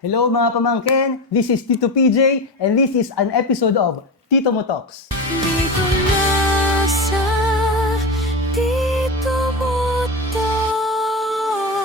Hello mga pamangkin, this is Tito PJ and this is an episode of Tito Mo Talks. Dito na sa Tito Mo Talks.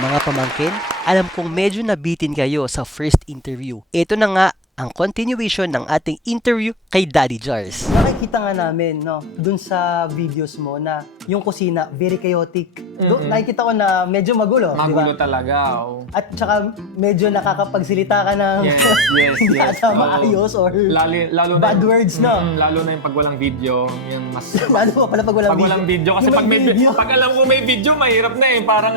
Mga pamangkin, alam kong medyo nabitin kayo sa first interview. Ito na nga ang continuation ng ating interview kay Daddy Jars. Nakikita nga namin dun sa videos mo na yung kusina very chaotic. Nakikita ko na medyo magulo, di Magulo ba? talaga. Oh. At saka medyo nakakapagsilita ka ng Yes, hindi yes. ata Oo. maayos or Lalo na bad words, no? Lalo na yung pag walang video, yung mas... Lalo pa pala pag walang pag walang video. Kasi Yung pag, may, video. pag alam ko may video, mahirap na eh. Parang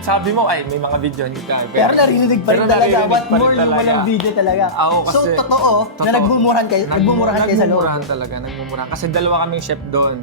sabi mo, ay, may mga video. Hindi ka. Pero naririnig pa rin talaga. What more yung walang video talaga. Oo, So, kasi- totoo na nagmumurahan kayo sa loob. Nagmumurahan talaga, nagmumurahan. Kasi dalawa kaming chef doon.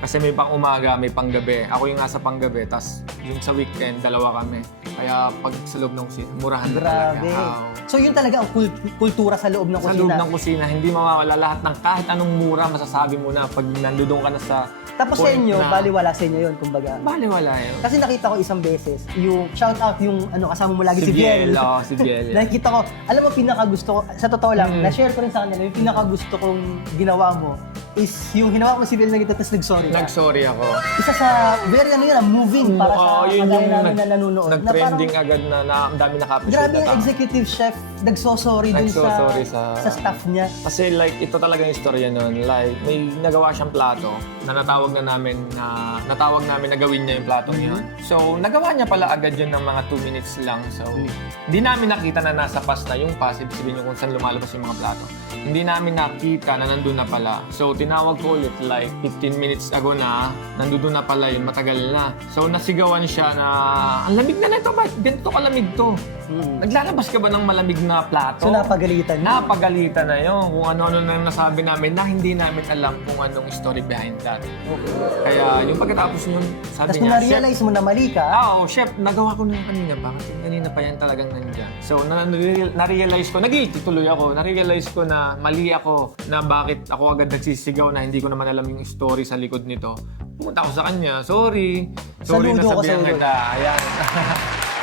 Kasi may pang umaga, may pang gabi. Ako yung nasa pang gabi, tas yung sa weekend, dalawa kami. Kaya pag sa loob ng kusina, murahan na talaga. Grabe. Oo. So yun talaga ang kultura sa loob ng Sa kusina. loob ng kusina, hindi mawawala lahat ng kahit anong mura masasabi mo na pag nandoon ka na sa Tapos sa point inyo, na- baliwala sa inyo yun, kumbaga. Baliwala yun. Kasi nakita ko isang beses, yung shout out yung kasama mo lagi si Biel. Oo, si Biel. Nakikita ko, alam mo pinakagusto ko, sa totoo lang, na-share ko rin sa kanila, yung pinakagusto kong ginawa mo is yung hinawa mo si Biel na gito, tapos nag-sorry ka. Nag-sorry ako. Isa sa, very moving para sa yun kagaya yung namin na nanonood. Na nag-trending parang, agad na ang dami naka-appreciate grabe na yung tao. executive chef, nagsosorry dun Nagsosorry sa sa- staff niya. Kasi like, ito talaga yung istorya nun. Like, may nagawa siyang plato na natawag namin na gawin niya yung platong yun. So, nagawa niya pala agad yun ng mga 2 minutes lang. So, hindi namin nakita na nasa pas na yung pas, ibig sabihin yung kung saan lumalabas yung mga plato. Hindi namin nakita na nandun na pala. So, tinawag ko ulit like 15 minutes ago na, nandun na pala yun, matagal na. So, nasigawan siya na, ang lamig na nito, bakit ganito kalamig to? Naglalabas ka ba ng malamig na plato? So napagalitan niya. Napagalitan na yun. Kung ano-ano na yung nasabi namin na hindi namin alam kung anong story behind that. Kaya yung pagkatapos nun, sabi Tapos niya, nung na-realize mo na mali ka, chef, nagawa ko na kanina pa. Kasi kanina pa yan talagang nandiyan. So, na-realize ko, nag-iituloy ako. Na-realize ko na mali ako na bakit ako agad nagsisigaw na hindi ko naman alam yung story sa likod nito. Pumunta ako sa kanya, sorry. Sorry Saludo na ako sabihan sa'yo kita. Ayan.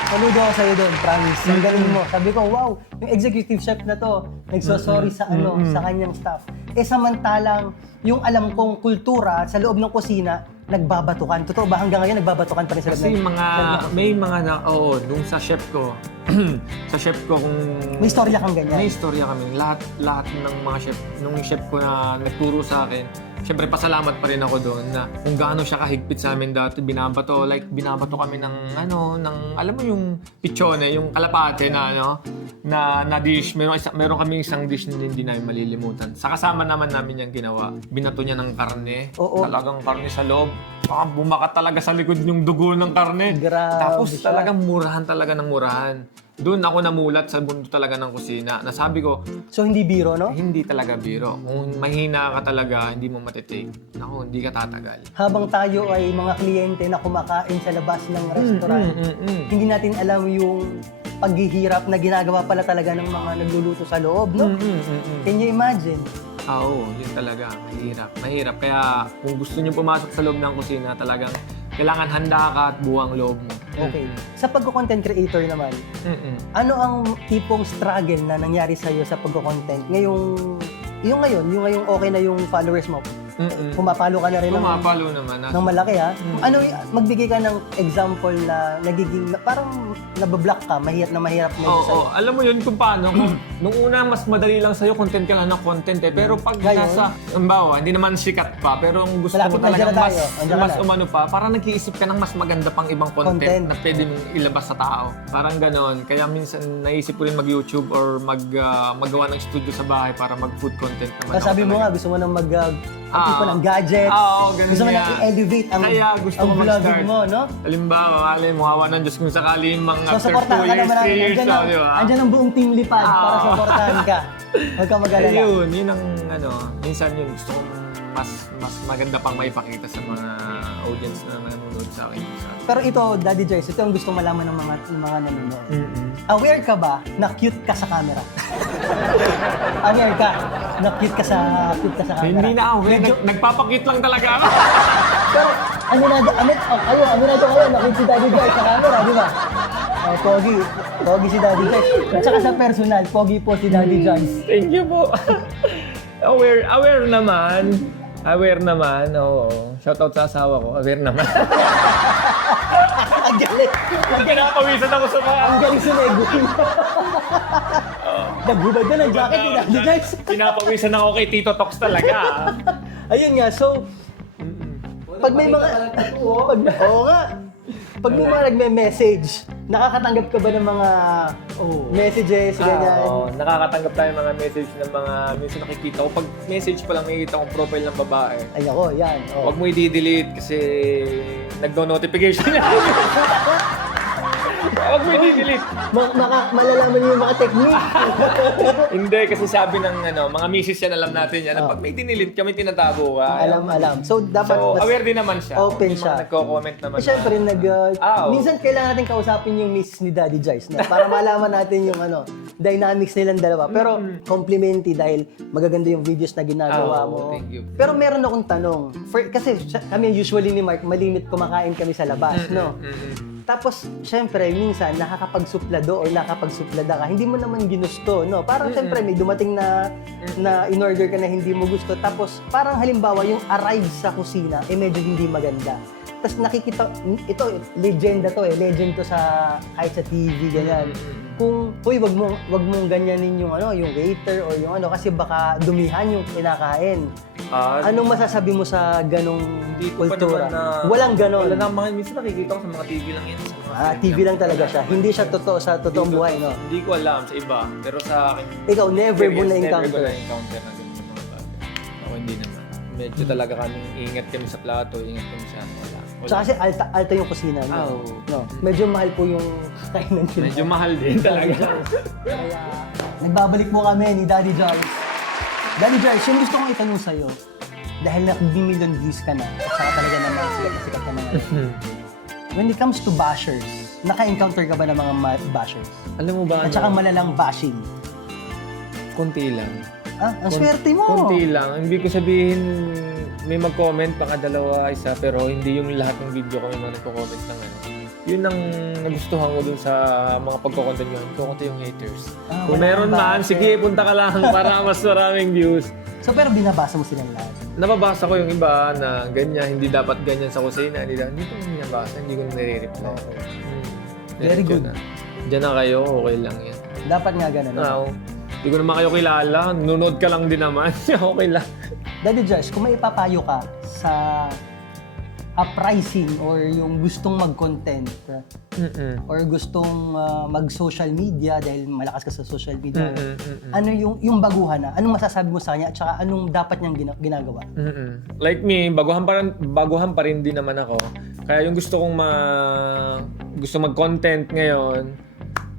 saludo ako sa'yo doon, promise. Ang galing mo. Sabi ko, wow, yung executive chef na to, nagsosorry sa sa kanyang staff. Samantalang, yung alam kong kultura sa loob ng kusina, nagbabatukan. Totoo ba hanggang ngayon nagbabatukan pa rin sa loob Kasi ng... may mga nung sa chef ko, sa chef ko kung... May istorya kang ganyan. May istorya kami. Lahat ng mga chef, nung chef ko na nagturo sa akin, syempre pasalamat pa rin ako doon na kung gaano siya kahigpit sa amin dati, binabato kami ng alam mo yung pichone, yung kalapate na dish. Meron kami isang dish na hindi namin malilimutan. Sa kasama naman namin yung ginawa. Binato niya ng karne. Oo. Talagang karne sa loob. Bumakat talaga sa likod yung dugo ng karne. Grabe Tapos siya. talagang murahan talaga ng murahan. Doon ako namulat sa mundo talaga ng kusina. Nasabi ko, So, hindi biro, no? hindi talaga biro. Kung mahina ka talaga, hindi mo matitake. Naku, hindi ka tatagal. Habang tayo ay mga kliyente na kumakain sa labas ng restaurant, hindi natin alam yung paghihirap na ginagawa pala talaga ng mga nagluluto sa loob, no? Can you imagine? Oo, yun talaga. Mahirap. Mahirap. Kaya kung gusto nyo pumasok sa loob ng kusina, talagang kailangan handa ka at buwang loob mo. Okay. Sa pagko-content creator naman, ano ang tipong struggle na nangyari sa'yo sa pagko-content? Yung ngayong okay na yung followers mo. Pumapalo ka na rin Pumapalo naman. ng malaki, ha? Ano, magbigay ka ng example na nagiging, parang nabablock ka, mahirap medyo sa'yo. Oo, alam mo yun kung paano. Nung una, mas madali lang sa'yo, content ka lang ng content eh. Pero pag Ngayon? nasa, halimbawa, hindi naman sikat pa, pero ang gusto Malapit mo na talagang dyan na tayo. Andiyan ka mas na. umano pa, parang nag-iisip ka ng mas maganda pang ibang content, na pwede mong ilabas sa tao. Parang ganon. Kaya minsan, naisip ko rin mag-YouTube or magawa ng studio sa bahay para mag-food content naman. Kasi sabi mo nga, gusto mo nang tipo ng gadgets. Oo, ganun gusto mo nga. nang i-elevate ang, Kaya gusto ang ko vlogging mag-start. mo, no? Halimbawa, alin mo, hawa ng Diyos kung sakali mga So, after 2 supportahan ka years, naman 3 namin. years, di ba? Andyan ang buong team Lipad para Ah. supportahan ka. Huwag kang mag-alala. Yun ang minsan yun gusto kong mas maganda pang maipakita sa mga audience na nanonood sa akin. Pero ito, Daddy Joyce, ito ang gusto malaman ng mga nanonood. Aware ka ba na cute ka sa camera? Aware ka na cute ka sa camera? Hindi na ako. Medyo- Nagpapakit lang talaga ako. Pero, aminado kayo, nakita si Daddy Joyce sa camera, di ba? Oh, pogi. Pogi si Daddy Joyce. At saka sa personal, pogi po si Daddy Joyce. Thank you po. Aware naman. Aware naman, oo. Shoutout sa asawa ko, aware naman. Ang galing. Pinapawisan ako sa mga... Ang galing sunego. Naghubad na ng jacket ni Daddy Joyce. Pinapawisan ako kay Tito Tox talaga. Ayun nga, so... Pag may mga... Oo nga. Pag may mga nagme-message, nakakatanggap ka ba ng mga messages, ganyan? Oo, nakakatanggap tayo ng mga message ng mga minsan nakikita ko. Pag message pa lang nakikita kong profile ng babae, Ay ako, yan. Oh. huwag mo i-delete kasi nagno-notification na. Huwag mo i-delete. Malalaman niyo yung mga technique. Hindi, kasi sabi ng mga misis yan, alam natin yan. na Pag may dinilit ka, may tinatago ka. Alam. So, dapat So, mas aware din naman siya. open May siya. mga nagko-comment naman. Eh, syempre, Oo. minsan kailangan natin kausapin yung miss ni Daddy Joyce, no? Para malaman natin yung dynamics nilang dalawa. Pero complimentary dahil magaganda yung videos na ginagawa Oo, mo. thank you. Pero meron akong tanong. Kasi kami usually ni Mark, malimit kumakain kami sa labas, no? Tapos, syempre, minsan nakakapagsuplado or nakakapagsuplada ka, hindi mo naman ginusto, no? Parang syempre may dumating na in-order ka na hindi mo gusto. Tapos, parang halimbawa, yung arrive sa kusina, medyo hindi maganda. Tapos nakikita, ito, legend to sa, kahit sa TV, ganyan. Kung, uy, wag mong ganyanin yung yung waiter or yung kasi baka dumihan yung kinakain. Anong masasabi mo sa ganong Hindi ko pa kultura? naman na... Walang ganon. Wala naman. Minsan nakikita ko sa mga TV lang yan. Sa mga TV lang talaga siya. Hindi siya totoo sa totoong buhay, no? Hindi ko alam sa iba. Pero sa akin... Ikaw, never mo Never ko na-encounter. na-encounter na ganun sa mga bagay. Ako hindi naman. Medyo talaga kami, ingat kami sa plato, ingat kami sa wala. Tsaka kasi alta yung kusina niyo. Oo. No? Medyo mahal po yung kainan nila. Medyo mahal din talaga. Kaya, nagbabalik mo kami ni Daddy Joyce. Daddy Joyce, yung gusto kong itanong sa'yo, dahil nag-million views ka na, at saka talaga naman sikat ka na ngayon. When it comes to bashers, naka-encounter ka ba ng mga bashers? Alam mo ba, At saka malalang bashing? konti lang. Ang swerte mo! Konti lang. Hindi ko sabihin may mag-comment, baka dalawa, isa, pero hindi yung lahat ng video ko may mga nagko-comment lang. Yun ang nagustuhan ko dun sa mga pagko-content yun. Kukunti yung haters. Kung wala meron kang man, base. sige, punta ka lang para mas maraming views. So pero binabasa mo silang lahat? Nababasa ko yung iba na ganyan, hindi dapat ganyan sa kusina. Hindi ko nabasa, hindi ko nare-reply. Very good. Diyan na kayo, okay lang yan. Dapat nga ganun. Hindi ko naman kayo kilala, nunod ka lang din naman. Okay lang. Daddy Joyce, kung may ipapayo ka sa uprising or yung gustong mag-content or gustong mag-social media dahil malakas ka sa social media, ano yung baguhan na? Anong masasabi mo sa kanya at saka anong dapat niyang ginagawa? Like me, baguhan pa rin din naman ako. Kaya yung gusto kong gusto mag-content ngayon,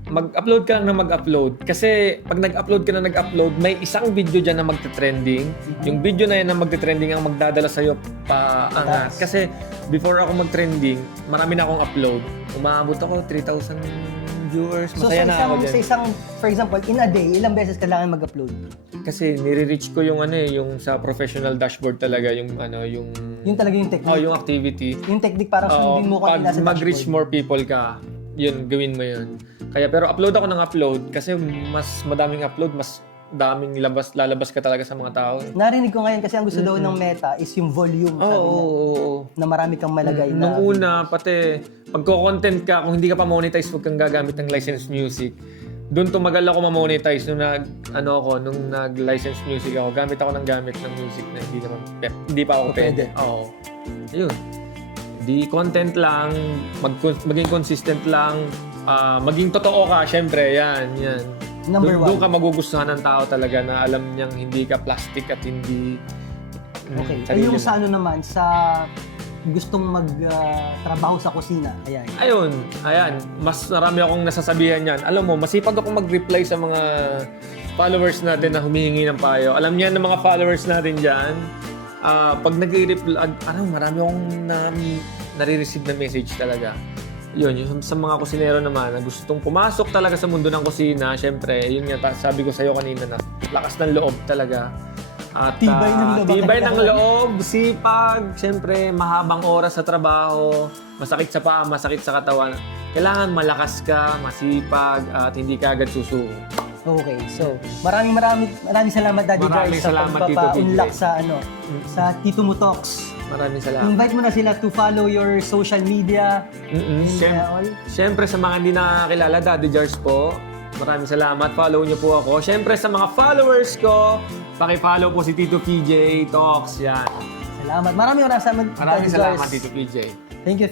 mag-upload ka lang na mag-upload. Kasi pag nag-upload ka na nag-upload, may isang video dyan na magte-trending. Yung video na yan na magte-trending ang magdadala sa'yo paangat. Kasi before ako mag-trending, marami na akong upload. Umabot ako, 3,000 viewers. So Masaya na ako dyan. sa isang, for example, in a day, ilang beses kailangan mag-upload? Kasi nire-reach ko yung yung sa professional dashboard talaga, yung Yun talaga yung technique. yung activity. Yung technique para sundin mo kung pag nasa mag-reach dashboard. more people ka, yun, gawin mo yun. Kaya pero upload ako ng upload kasi mas madaming upload, mas daming lalabas ka talaga sa mga tao. Narinig ko ngayon kasi ang gusto daw ng Meta is yung volume. Sabi niya, Oo. na marami kang malagay na. Nung una, pati pagko-content ka, kung hindi ka pa monetize, huwag kang gagamit ng licensed music. Doon tumagal ako ma-monetize nung nag-license music ako. Gamit ako ng music na hindi pa ako pwede. Oo. Ayun. Di content lang, maging consistent lang, maging totoo ka, syempre, yan. Number one. Doon ka magugustuhan ng tao talaga na alam niyang hindi ka plastic at hindi... Okay. sarili Yung mo. sa naman, sa gustong magtrabaho sa kusina, ayan. Ayan. Mas marami akong nasasabihan yan. Alam mo, masipag ako mag-reply sa mga followers natin na humihingi ng payo. Alam niyan ng mga followers natin dyan, pag nag-reply, marami akong nare-receive na message talaga. Yun, sa mga kusinero naman na gustong pumasok talaga sa mundo ng kusina, syempre, yun nga, sabi ko sa'yo kanina na lakas ng loob talaga. At Tibay ng loob. Tibay ng loob, sipag, syempre, mahabang oras sa trabaho, masakit sa paa, masakit sa katawan. kailangan malakas ka, masipag, at hindi ka agad susuko. Okay, so maraming salamat Daddy Maraming Jars sa salamat, Tito pagpapa-unlock PJ. sa sa Tito Mo Talks. Maraming salamat. Invite mo na sila to follow your social media. Siyempre sa mga hindi nakakilala, Daddy Jars po, maraming salamat. Follow niyo po ako. Siyempre sa mga followers ko, paki-follow po si Tito PJ Talks. Yan. Salamat. Maraming salamat. Maraming Daddy salamat, Jars. Tito PJ. Thank you.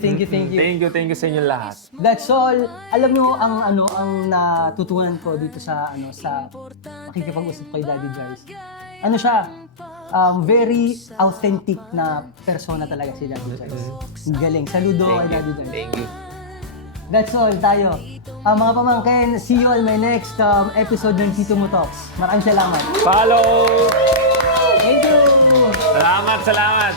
Thank you sa inyong lahat. That's all. Alam mo ang natutunan ko dito sa makikipag-usap kay Daddy Jars. Ano siya? Very authentic na persona talaga si Daddy Jars. Ang galing. Saludo kay Daddy Jars. Thank you. That's all tayo. Mga pamangkin, see you on my next episode ng Tito Mo Talks. Maraming salamat. Follow! Thank you! Salamat!